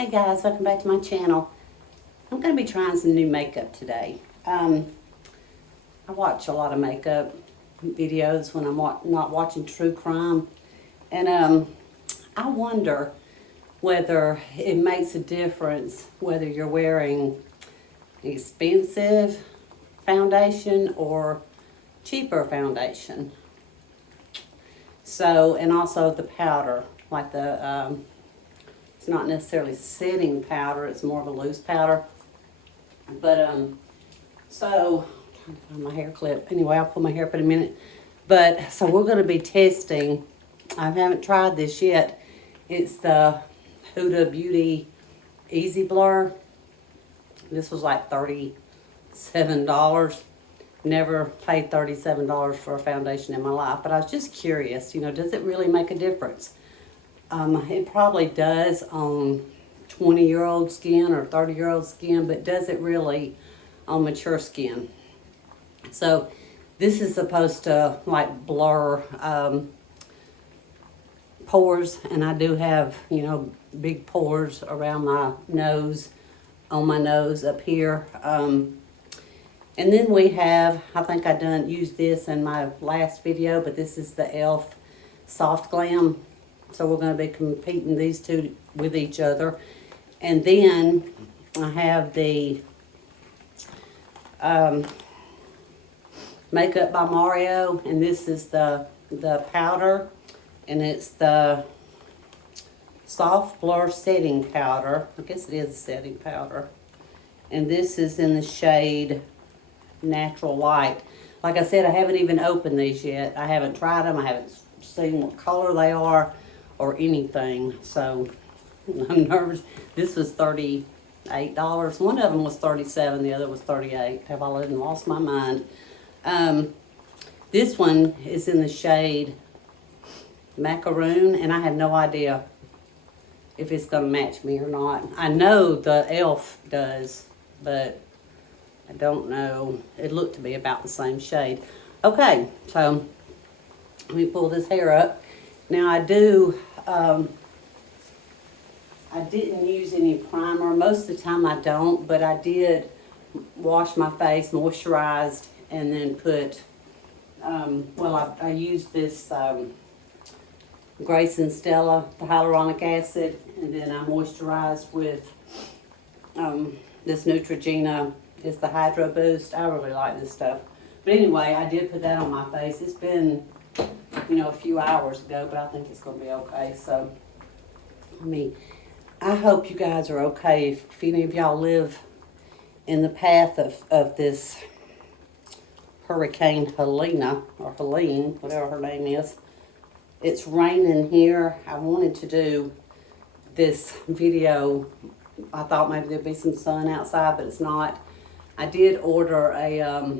Hey guys, welcome back to my channel. I'm going to be trying some new makeup today. I watch a lot of makeup videos when I'm not watching true crime. And I wonder whether it makes a difference whether you're wearing expensive foundation or cheaper foundation. So, and also the powder, like the it's not necessarily setting powder, it's more of a loose powder. But, so, I'm trying to find my hair clip. Anyway, I'll pull my hair up in a minute. But, so we're going to be testing, I haven't tried this yet. It's the HudaBeauty Easy Blur. This was like $37. Never paid $37 for a foundation in my life. But I was just curious, you know, does it really make a difference? It probably does on 20-year-old skin or 30-year-old skin, but does it really on mature skin? So this is supposed to like blur pores, and I do have, you know, big pores around my nose, on my nose up here. And then we have, I think I used this in my last video, but this is the e.l.f. Soft Glam. So we're going to be competing these two with each other. And then I have the Makeup by Mario, and this is the powder, and it's the Soft Blur Setting Powder. I guess it is a setting powder. And this is in the shade Natural Light. Like I said, I haven't even opened these yet. I haven't tried them. I haven't seen what color they are or anything, so I'm nervous. This was $38. One of them was $37, the other was $38. Have I even lost my mind? This one is in the shade Macaroon, and I have no idea if it's going to match me or not. I know the e.l.f. does, but I don't know. It looked to be about the same shade. Okay, so let me pull this hair up. Now I didn't use any primer. Most of the time I don't, but I did wash my face, moisturized, and then put, I used this Grace and Stella, the hyaluronic acid, and then I moisturized with this Neutrogena, it's the Hydro Boost. I really like this stuff. But anyway, I did put that on my face. It's been, you know, a few hours ago, but I think it's going to be okay. So, I hope you guys are okay. If any of y'all live in the path of this Hurricane Helena, or Helene, whatever her name is. It's raining here. I wanted to do this video. I thought maybe there'd be some sun outside, but it's not. I did order a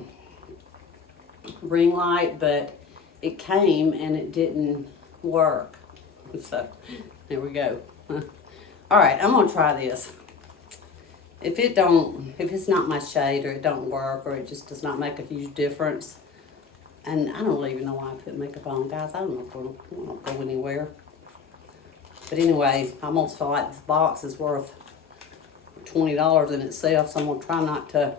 ring light, but it came and it didn't work. So, there we go. Alright, I'm going to try this. If it's not my shade, or it don't work, or it just does not make a huge difference, and I don't even know why I put makeup on, guys. I don't know if it'll go anywhere. But anyway, I almost feel like this box is worth $20 in itself, so I'm going to try not to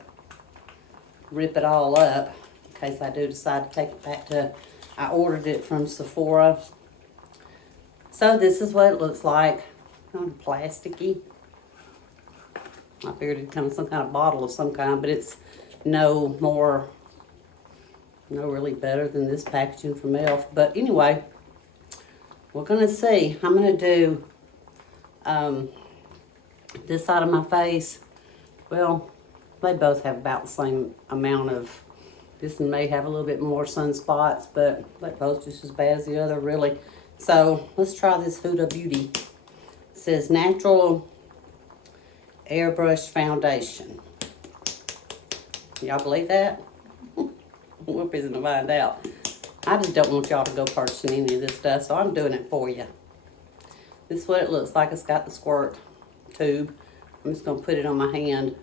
rip it all up in case I do decide to take it back to, I ordered it from Sephora. So this is what it looks like. Kind of plasticky. I figured it'd come in some kind of bottle of some kind, but it's no really better than this packaging from e.l.f. But anyway, we're going to see. I'm going to do this side of my face. Well, they both have about the same amount of, this one may have a little bit more sunspots, but they're both just as bad as the other, really. So, let's try this Huda Beauty. It says Natural Airbrush Foundation. Y'all believe that? We're busy to find out. I just don't want y'all to go purchasing any of this stuff, so I'm doing it for you. This is what it looks like. It's got the squirt tube. I'm just going to put it on my hand.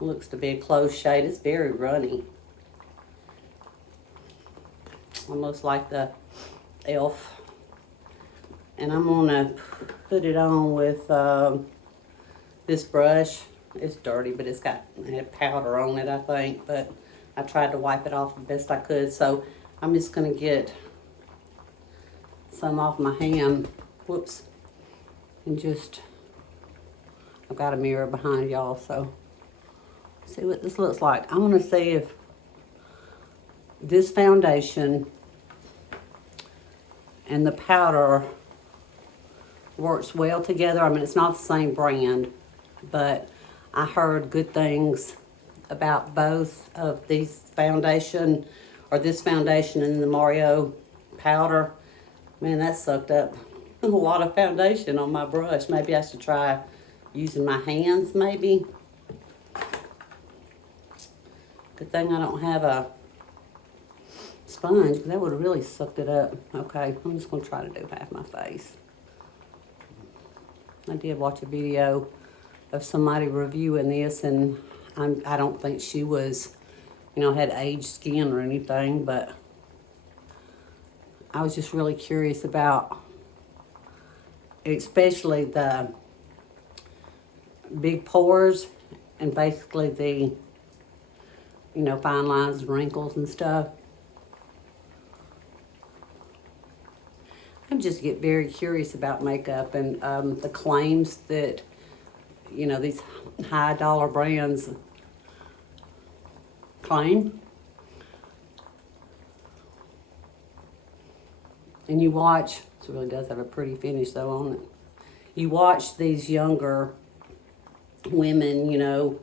It looks to be a close shade. It's very runny. Almost like the e.l.f. And I'm going to put it on with this brush. It's dirty, but it had powder on it, I think. But I tried to wipe it off the best I could. So I'm just going to get some off my hand. Whoops. And just, I've got a mirror behind y'all, so see what this looks like. I want to see if this foundation and the powder works well together. I mean, it's not the same brand, but I heard good things about both of these foundation, or this foundation and the Mario powder. Man, that sucked up a lot of foundation on my brush. Maybe I should try using my hands, maybe. Good thing I don't have a sponge, because that would have really sucked it up. Okay, I'm just going to try to do half my face. I did watch a video of somebody reviewing this, and I don't think she was, you know, had aged skin or anything, but I was just really curious about, especially the big pores and basically the, you know, fine lines and wrinkles and stuff. I just get very curious about makeup and the claims that, you know, these high dollar brands claim. And you watch, it really does have a pretty finish though on it. You watch these younger women, you know,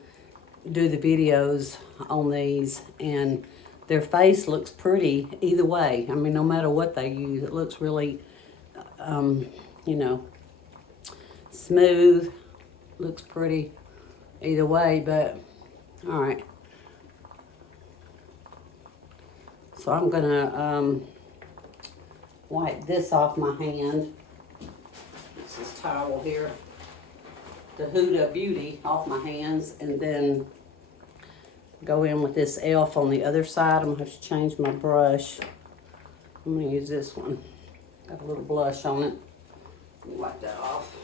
do the videos on these, and their face looks pretty either way. I mean, no matter what they use, it looks really, you know, smooth, looks pretty either way, but all right. So I'm gonna wipe this off my hand. This is towel here. The HudaBeauty off my hands, and then go in with this e.l.f. on the other side. I'm gonna have to change my brush. I'm gonna use this one. Got a little blush on it. Wipe that off.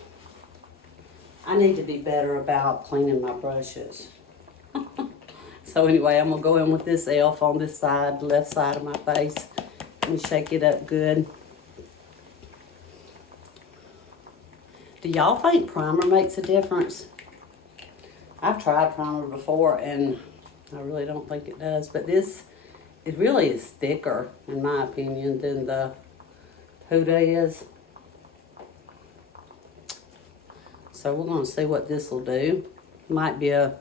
I need to be better about cleaning my brushes. So anyway, I'm gonna go in with this e.l.f. on this side, left side of my face, and shake it up good. Do y'all think primer makes a difference? I've tried primer before, and I really don't think it does. But this, it really is thicker, in my opinion, than the Huda is. So we're going to see what this will do. Might be a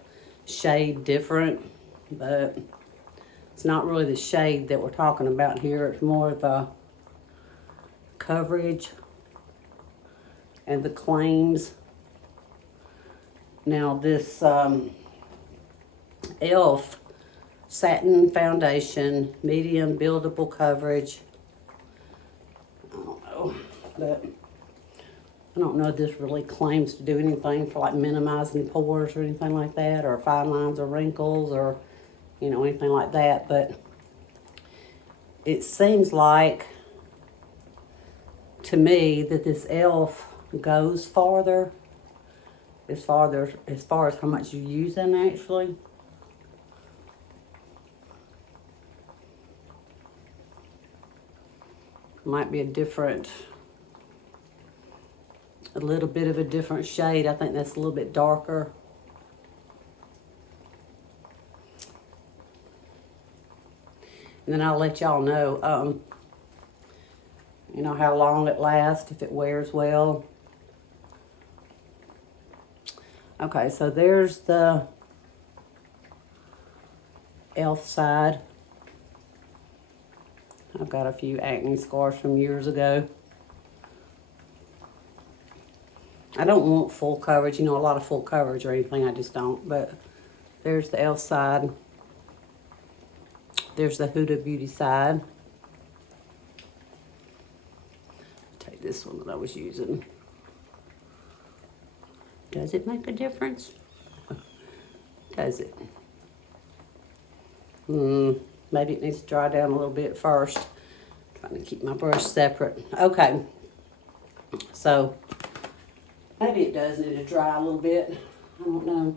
shade different, but it's not really the shade that we're talking about here. It's more the coverage and the claims. Now this e.l.f. Satin Foundation, medium buildable coverage. I don't know, but I don't know if this really claims to do anything for like minimizing pores or anything like that, or fine lines or wrinkles, or, you know, anything like that, but it seems like to me that this e.l.f. goes farther as far as how much you use them actually. Might be a little bit of a different shade. I think that's a little bit darker. And then I'll let y'all know, you know, how long it lasts, if it wears well. Okay, so there's the e.l.f. side. I've got a few acne scars from years ago. I don't want full coverage, you know, a lot of full coverage or anything, I just don't. But there's the e.l.f. side. There's the HudaBeauty side. Take this one that I was using. Does it make a difference? Does it? Maybe it needs to dry down a little bit first. I'm trying to keep my brush separate. Okay. So Maybe it does need to dry a little bit. I don't know.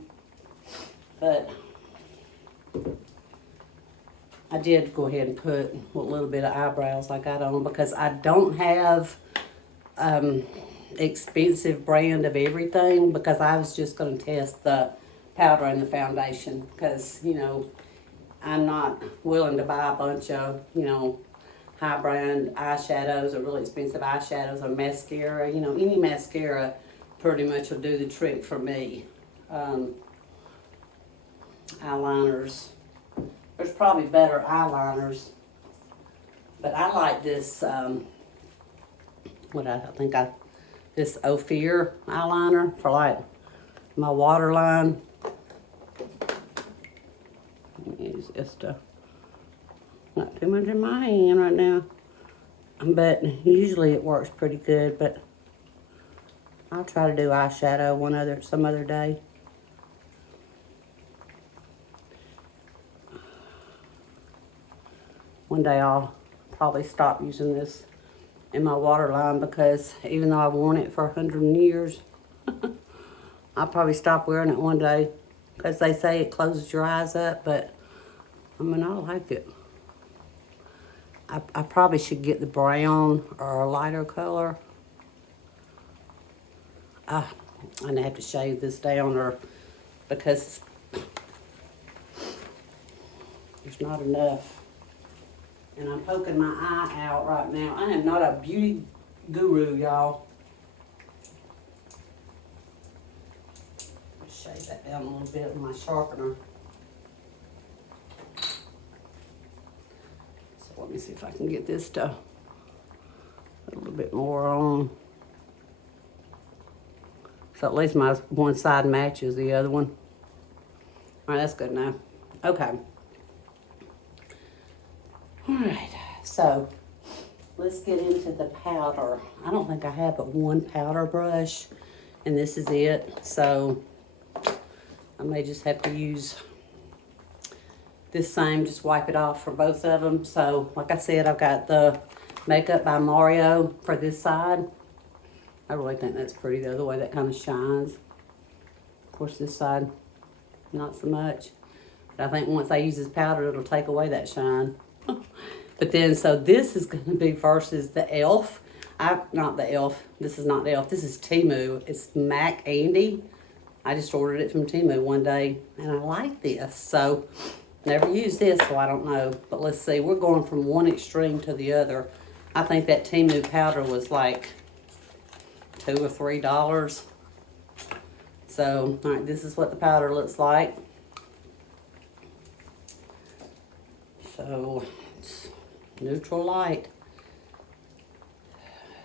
But I did go ahead and put what little bit of eyebrows I got on because I don't have expensive brand of everything because I was just going to test the powder and the foundation because, you know, I'm not willing to buy a bunch of, you know, high brand eyeshadows or really expensive eyeshadows or mascara. You know, any mascara pretty much will do the trick for me. Eyeliners. There's probably better eyeliners. But I like this, this Ophir eyeliner for like my waterline. Use this to, not too much in my hand right now, but usually it works pretty good. But I'll try to do eyeshadow some other day. One day I'll probably stop using this in my waterline because even though I've worn it for 100 years, I'll probably stop wearing it one day because they say it closes your eyes up, but I mean, I like it. I probably should get the brown or a lighter color. I'm gonna have to shave this down or because there's not enough. And I'm poking my eye out right now. I am not a beauty guru, y'all. Shave that down a little bit with my sharpener. So let me see if I can get this to a little bit more on. So at least my one side matches the other one. All right, that's good now. Okay. All right, so let's get into the powder. I don't think I have but one powder brush, and this is it. So I may just have to use this same, just wipe it off for both of them. So like I said, I've got the Makeup by Mario for this side. I really think that's pretty though, the way that kind of shines. Of course, this side, not so much. But I think once I use this powder, it'll take away that shine. But then, so this is going to be versus the e.l.f. Not the e.l.f. This is not the e.l.f. This is Temu. It's Mac Andy. I just ordered it from Temu one day, and I like this. So, never used this, so I don't know. But let's see. We're going from one extreme to the other. I think that Temu powder was like $2 or $3. So, all right, this is what the powder looks like. So, it's neutral light.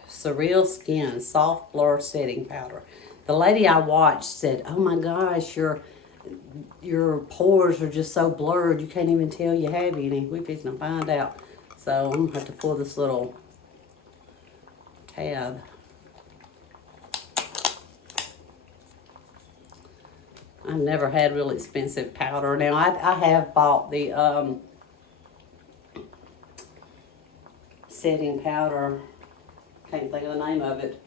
Surreal Skin Soft Blur Setting Powder. The lady I watched said, oh my gosh, your pores are just so blurred, you can't even tell you have any. We're fixing to find out. So, I'm going to have to pull this little tab. I've never had really expensive powder. Now, I have bought the setting powder, can't think of the name of it,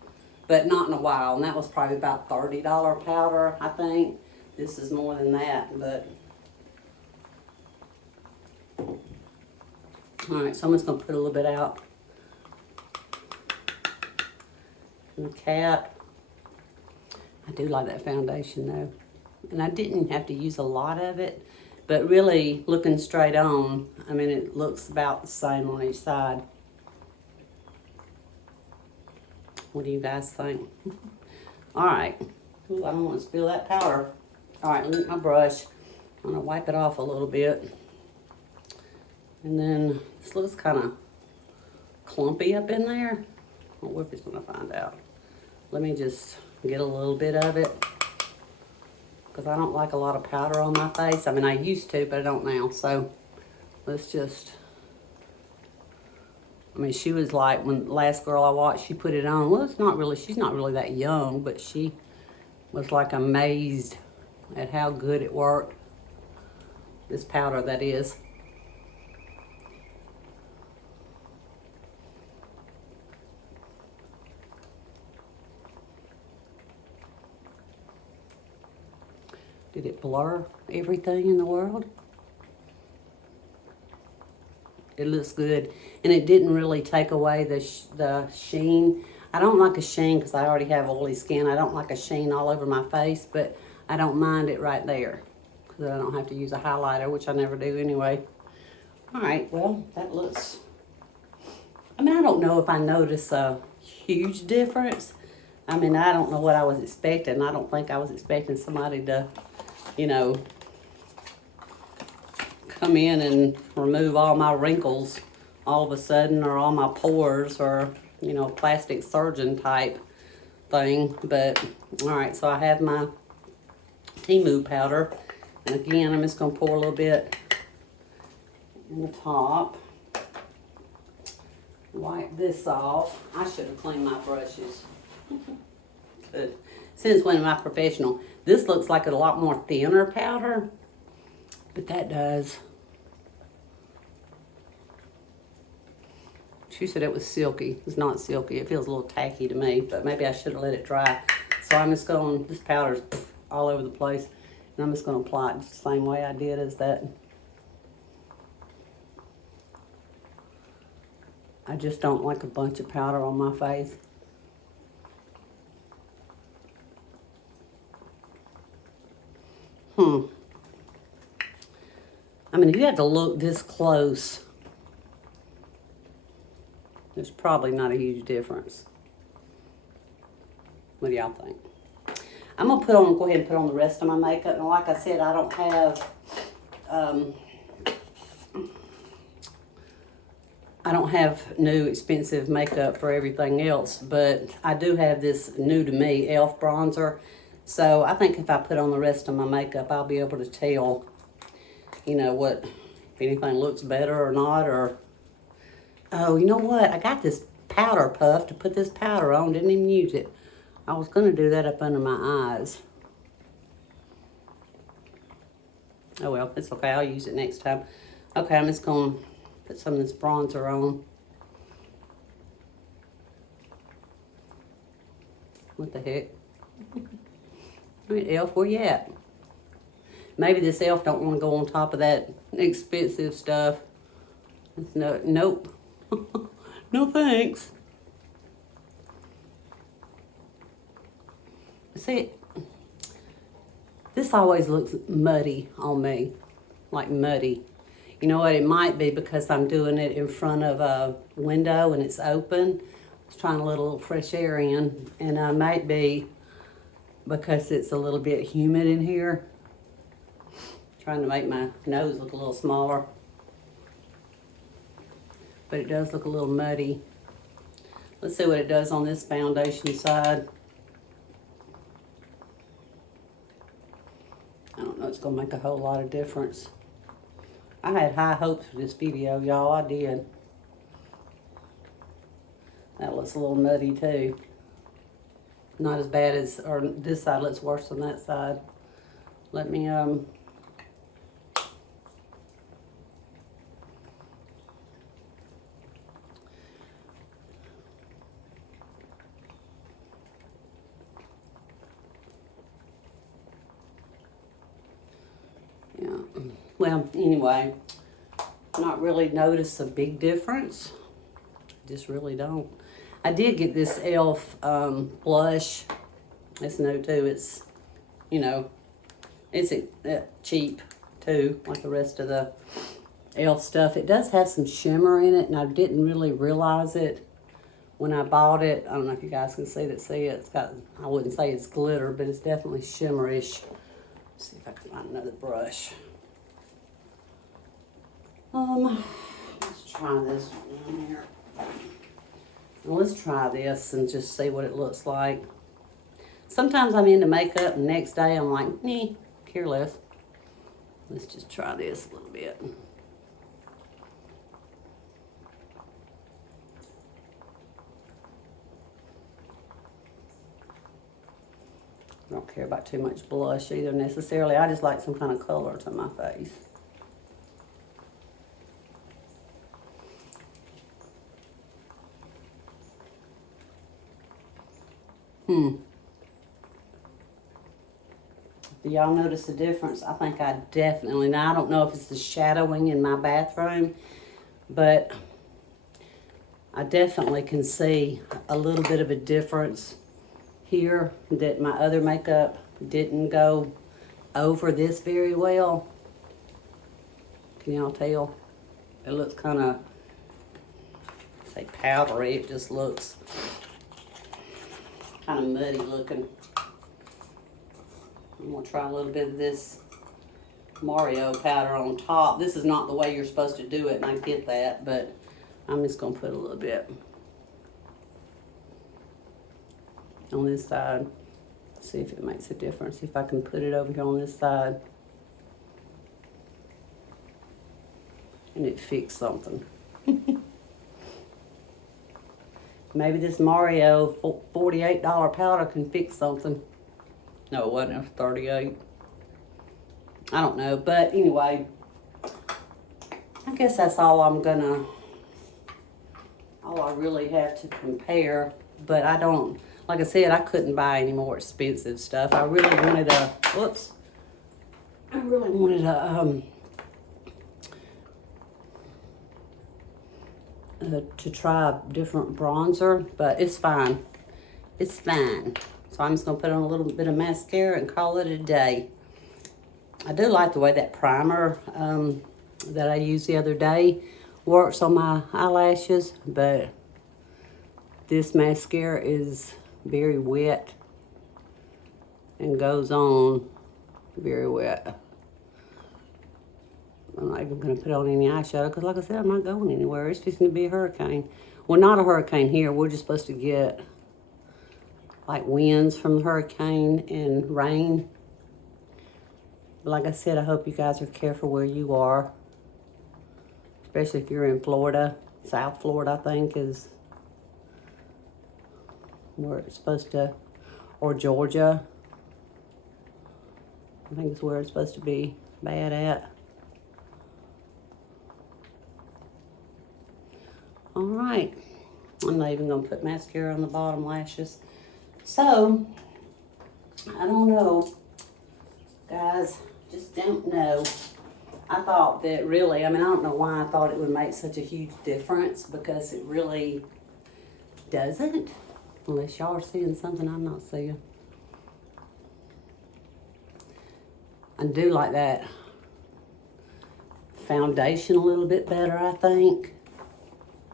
but not in a while, and that was probably about $30 powder, I think. This is more than that, but all right, so I'm just gonna put a little bit out in the cap. I do like that foundation though, and I didn't have to use a lot of it, but really looking straight on, I mean, it looks about the same on each side. What do you guys think? All right. Ooh, I don't want to spill that powder. All right, let me get my brush. I'm going to wipe it off a little bit. And then this looks kind of clumpy up in there. I wonder if it's going to find out. Let me just get a little bit of it, because I don't like a lot of powder on my face. I mean, I used to, but I don't now. So let's just... I mean, she was like, when the last girl I watched, she put it on. Well, it's not really, she's not really that young, but she was like amazed at how good it worked. This powder, that is. Did it blur everything in the world? It looks good. And it didn't really take away the sheen. I don't like a sheen because I already have oily skin. I don't like a sheen all over my face, but I don't mind it right there because I don't have to use a highlighter, which I never do anyway. All right, well, that looks... I mean, I don't know if I notice a huge difference. I mean, I don't know what I was expecting. I don't think I was expecting somebody to, you know, come in and remove all my wrinkles all of a sudden, or all my pores, or, you know, plastic surgeon type thing. But, all right, so I have my Temu powder. And again, I'm just going to pour a little bit in the top. Wipe this off. I should have cleaned my brushes. But since when am I professional? This looks like a lot more thinner powder, but that does. She said it was silky. It's not silky. It feels a little tacky to me, but maybe I should have let it dry. So I'm just going, this powder's all over the place, and I'm just going to apply it just the same way I did as that. I just don't like a bunch of powder on my face. I mean, if you have to look this close, there's probably not a huge difference. What do y'all think? I'm gonna go ahead and put on the rest of my makeup. And like I said, I don't have, new expensive makeup for everything else, but I do have this new to me e.l.f. bronzer. So I think if I put on the rest of my makeup, I'll be able to tell, you know, if anything looks better or not, or, oh, you know what? I got this powder puff to put this powder on, didn't even use it. I was gonna do that up under my eyes. Oh well, it's okay, I'll use it next time. Okay, I'm just gonna put some of this bronzer on. What the heck? All right, e.l.f., where you at? Maybe this e.l.f. don't want to go on top of that expensive stuff. Nope. No thanks. See, this always looks muddy on me, like muddy. You know what, it might be because I'm doing it in front of a window and it's open. I was trying to let a little fresh air in, and it might be because it's a little bit humid in here. Trying to make my nose look a little smaller. But it does look a little muddy. Let's see what it does on this foundation side. I don't know, it's gonna make a whole lot of difference. I had high hopes for this video, y'all, I did. That looks a little muddy too. Not as bad as, or this side looks worse than that side. Let me, well, anyway, not really notice a big difference. Just really don't. I did get this e.l.f. Blush. It's new too. It's, you know, it's cheap too, like the rest of the e.l.f. stuff. It does have some shimmer in it, and I didn't really realize it when I bought it. I don't know if you guys can see it. It's got, I wouldn't say it's glitter, but it's definitely shimmerish. Let's see if I can find another brush. Let's try this one here. Well, let's try this and just see what it looks like. Sometimes I'm into makeup and the next day I'm like, care less. Let's just try this a little bit. I don't care about too much blush either necessarily. I just like some kind of color to my face. Do y'all notice the difference? I think I definitely, now I don't know if it's the shadowing in my bathroom, but I definitely can see a little bit of a difference here, that my other makeup didn't go over this very well. Can y'all tell? It looks kind of, say powdery, it just looks kind of muddy looking. I'm gonna try a little bit of this Mario powder on top. This is not the way you're supposed to do it, and I get that, but I'm just gonna put a little bit on this side. See if it makes a difference. See if I can put it over here on this side. And it fixed something. Maybe this Mario $48 powder can fix something. No, it wasn't. It was $38. I don't know, but anyway, I guess that's all I really have to compare. But I don't, like I said, I couldn't buy any more expensive stuff. I really wanted to try a different bronzer, but it's fine. It's fine. So I'm just gonna put on a little bit of mascara and call it a day. I do like the way that primer that I used the other day works on my eyelashes, but this mascara is very wet and goes on very wet. I'm not even going to put on any eyeshadow because, like I said, I'm not going anywhere. It's just going to be a hurricane. Well, not a hurricane here. We're just supposed to get, like, winds from the hurricane and rain. But like I said, I hope you guys are careful where you are, especially if you're in Florida. South Florida, I think, is where it's supposed to, or Georgia. I think it's where it's supposed to be bad at. All right, I'm not even gonna put mascara on the bottom lashes. So, I don't know, guys, just don't know. I thought that really, I mean, I don't know why I thought it would make such a huge difference, because it really doesn't, unless y'all are seeing something I'm not seeing. I do like that foundation a little bit better, I think.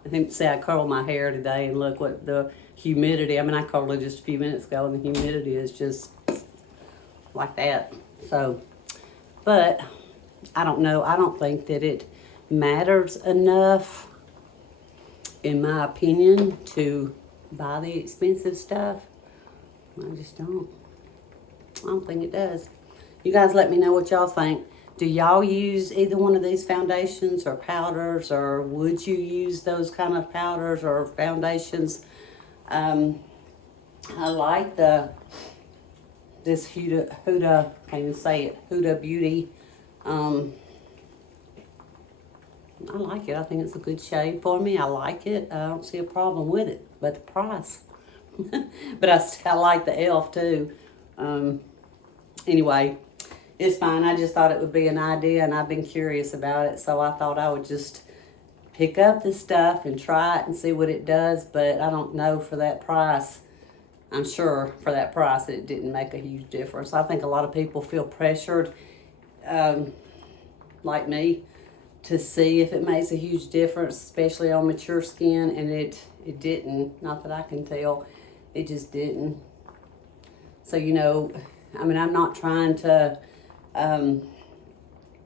I think, see, I curled my hair today, and look what the humidity, I mean, I curled it just a few minutes ago, and the humidity is just like that. So, but I don't know. I don't think that it matters enough, in my opinion, to buy the expensive stuff. I just don't. I don't think it does. You guys let me know what y'all think. Do y'all use either one of these foundations or powders, or would you use those kind of powders or foundations? I like this Huda, can't even say it, HudaBeauty. I like it. I think it's a good shade for me. I like it. I don't see a problem with it, but the price. But I like the e.l.f. too. Anyway, it's fine. I just thought it would be an idea, and I've been curious about it, so I thought I would just pick up this stuff and try it and see what it does. But I don't know, for that price, I'm sure for that price that it didn't make a huge difference. I think a lot of people feel pressured, like me, to see if it makes a huge difference, especially on mature skin, and it didn't. Not that I can tell. It just didn't. So, you know, I mean, I'm not trying to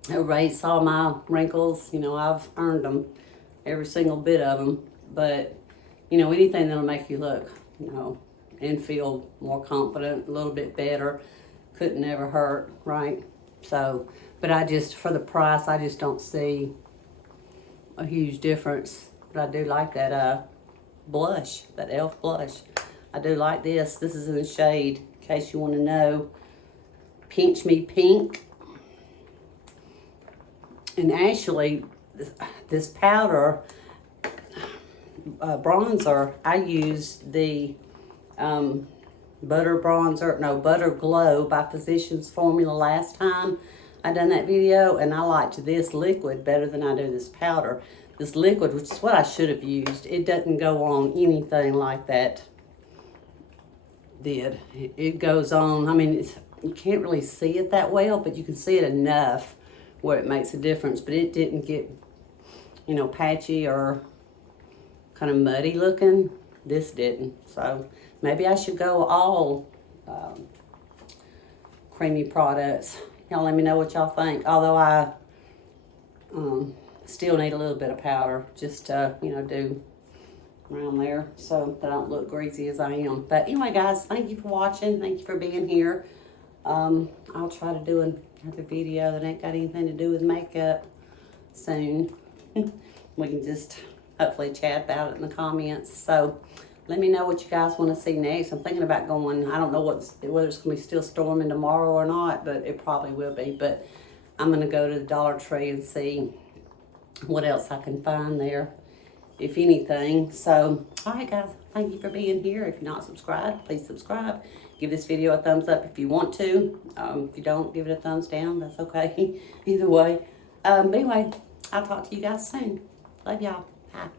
erase all my wrinkles. You know, I've earned them, every single bit of them. But, you know, anything that'll make you look, you know, and feel more confident, a little bit better, couldn't ever hurt, right? So, but I just, for the price, I just don't see a huge difference. But I do like that blush, that e.l.f. blush. I do like this. This is in the shade, in case you want to know, Pinch Me Pink. And actually, this powder, bronzer, I used the Butter Bronzer, no, Butter Glow by Physicians Formula last time I done that video, and I liked this liquid better than I do this powder. This liquid, which is what I should have used, it doesn't go on anything like that did. It goes on, I mean, you can't really see it that well, but you can see it enough where it makes a difference, but it didn't get, you know, patchy or kind of muddy looking. This didn't. So maybe I should go all creamy products. Y'all let me know what y'all think. Although I still need a little bit of powder just to, you know, do around there so that I don't look greasy as I am. But anyway, guys, thank you for watching. Thank you for being here. I'll try to do another video that ain't got anything to do with makeup soon. We can just hopefully chat about it in the comments. So let me know what you guys want to see next. I'm thinking about going, I don't know whether it's going to be still storming tomorrow or not, but it probably will be. But I'm going to go to the Dollar Tree and see what else I can find there, if anything. So, all right, guys, thank you for being here. If you're not subscribed, please subscribe. Give this video a thumbs up if you want to. If you don't, give it a thumbs down. That's okay. Either way. But anyway, I'll talk to you guys soon. Love y'all. Bye.